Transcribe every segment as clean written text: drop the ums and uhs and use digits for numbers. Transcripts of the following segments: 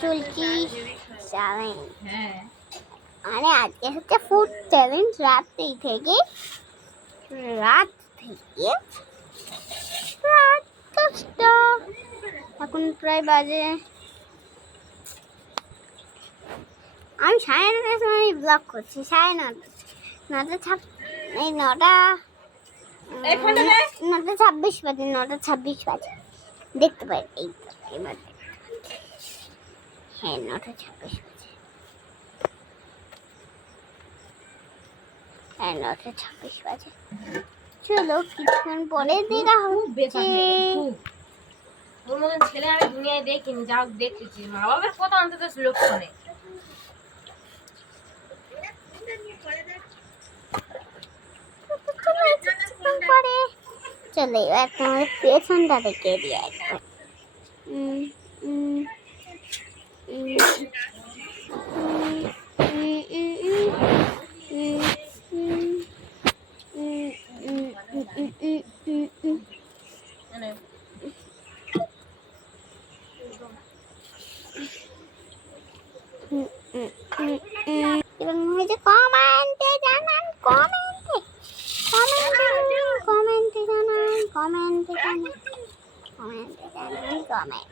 চুলকি challenge. মানে আজকে হচ্ছে ফুড চ্যালেঞ্জ। রাত থেকে রাত 10টা, এখন প্রায় বাজে, আমি 9:30টার সময় ব্লগ করছি। 9:30 এই 9:26 বাজে, 9:26 বাজে দেখতে পাই। এই এবার হ্যাঁ 9:26 বাজে, হ্যাঁ 9:26 বাজে। চলো কিছুক্ষণ পরে দেখা হচ্ছে। ওর মতন ছেলে আমি দুনিয়ায় দেখিনি, যাও দেখতেছি। মা বাবার কথা অন্তত লক্ষ্য নেই। চলো এবার তোমার পেছনটা দেখে দিয়ে একবার। এবং হয়েছে কমেন্টে জানান, কমেন্টে জানান,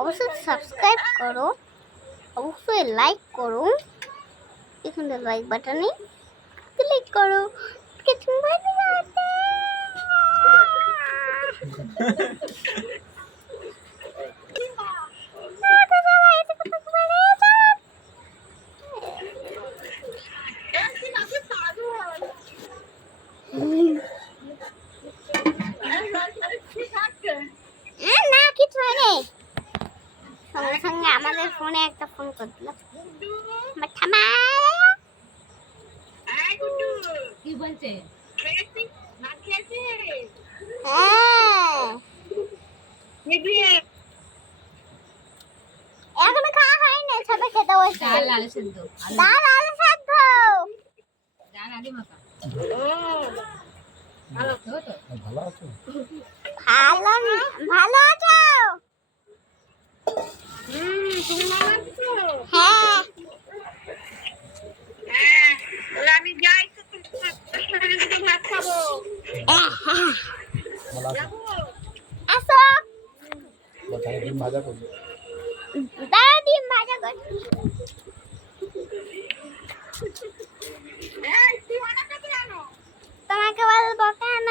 অবশ্যই সাবস্ক্রাইব করো, অবশ্যই লাইক করো। এখানে লাইক বাটনে ক্লিক করো। কিছু না, কিছু হয়নি। সঙ্গে সঙ্গে আমাদের ফোনে একটা ফোন করে দিল। কি বলছে? এখনো খাওয়া হয়নি, সবাই খেতে বসে। ডাল আলু সেদ্ধ। ডাল আলু সেদ্ধ। ডাল আলু মাখা। ভালো তো? ভালো আছো? ভালো আছো? তুমি ভালো আছো? হ্যাঁ। আমি যাই তো ভাত খাবো। আসো। ডিম ভাজা করবো। দাঁড়া, ডিম ভাজা করছি। তোমাকে বলবো কেন?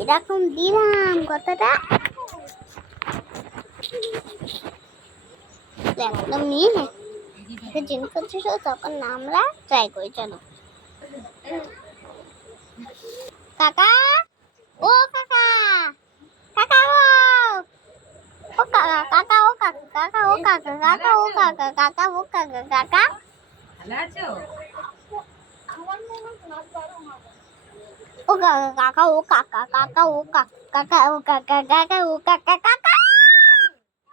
এরকম দিলাম কতটা, একদম নিয়ে জিন করছিস তখন আমরা ট্রাই করি। চলো কাকা, ও কাকা, কাকা ও কাকা, কাকা ও কাকা, কাকা ও কাকা, কাকা ও কাকা, কাকা ও কাকা, কাকা ভালো আছো? ও কাকা, কাকা ও কাকা, কাকা ও কাকা, কাকা ও কাকা, কাকা ও কাকা, কাকা